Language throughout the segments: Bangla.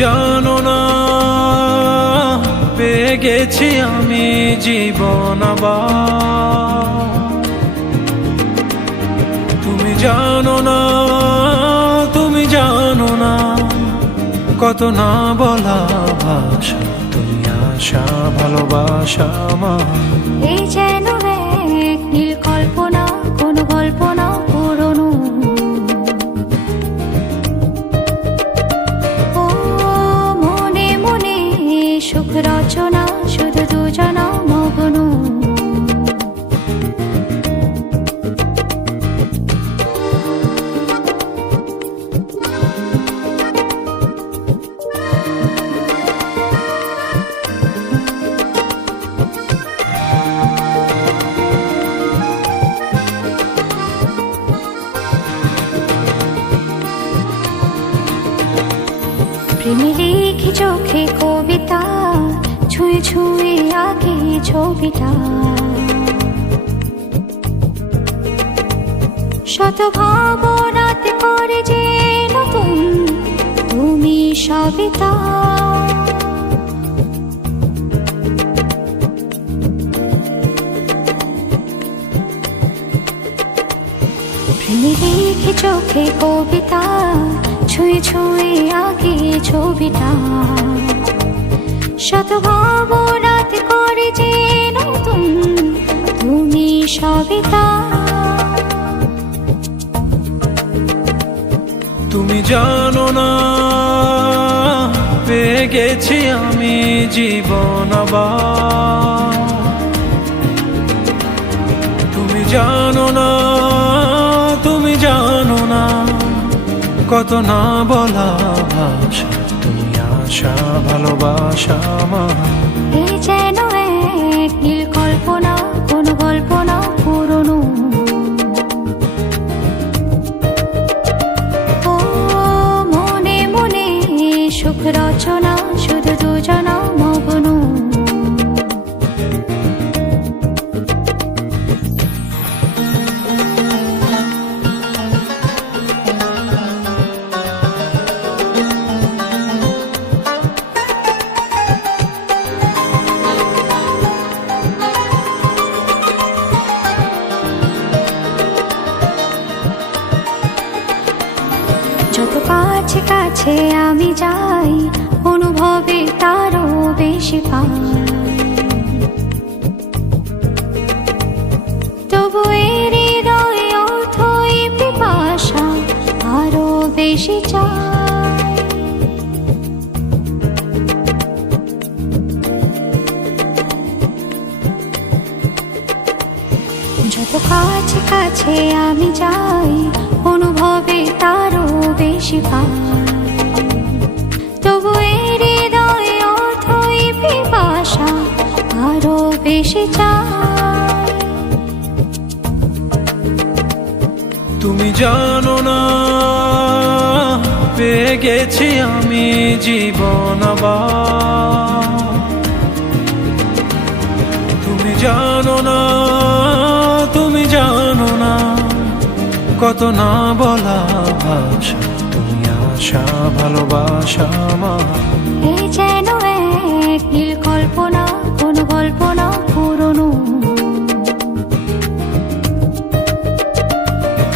জানো না পেয়ে গেছি আমি জীবন আবার। তুমি জানো না, তুমি জানো না কত না বলা ভাষা, তুমি আশা ভালোবাসা আমার। এই যেন এক নীল কল্পনা, কোনো গল্প না পুরনো। ও মনে মনে সুখ রচনা, শুধু দুজনা মগ্ন। প্রেমে লিখি চোখে কবিতা, ছুঁয়ে ছুঁয়ে আঁকি ছবিটা। শত ভাবনাতে করে যে নতুন তুমি সবিতা। প্রেমে লিখি চোখে কবিতা, ছুঁয়ে ছুঁয়ে আঁকি ছবিটা। শত ভাবনাতে করে যে নতুন তুমি সবিতা। তুমি জানো না পেয়ে গেছি আমি জীবন আবার। তুমি জানো না, তুমি জানো না কত না বলা ভাষা, তুমি আশা ভালোবাসা আমার। এই যেন এক নীল কল্পনা, কোনো গল্প না পুরনো। ও মনে মনে সুখ রচনা, শুধু দুজনা মগ্ন। যত কাছে কাছে আমি যাই, অনুভবে তারও বেশি পাই। তবু এর হৃদয় অথই পিপাসা আরো বেশি চাই। যত কাছে কাছে আমি যাই, অনুভবে তারও বেশি পাই। তবু এর হৃদয় অথই পিপাসা আরো বেশি চাই। তুমি জানো না পেয়ে গেছি আমি জীবন আবার। তুমি জানো না, তুমি জানো না কত না বলা ভাষা, তুমি আশা ভালোবাসা আমার। এই যেন এক নীল কল্পনা, কোনো গল্প না পুরনো।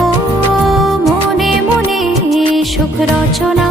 ও মনে মনে সুখ রচনা,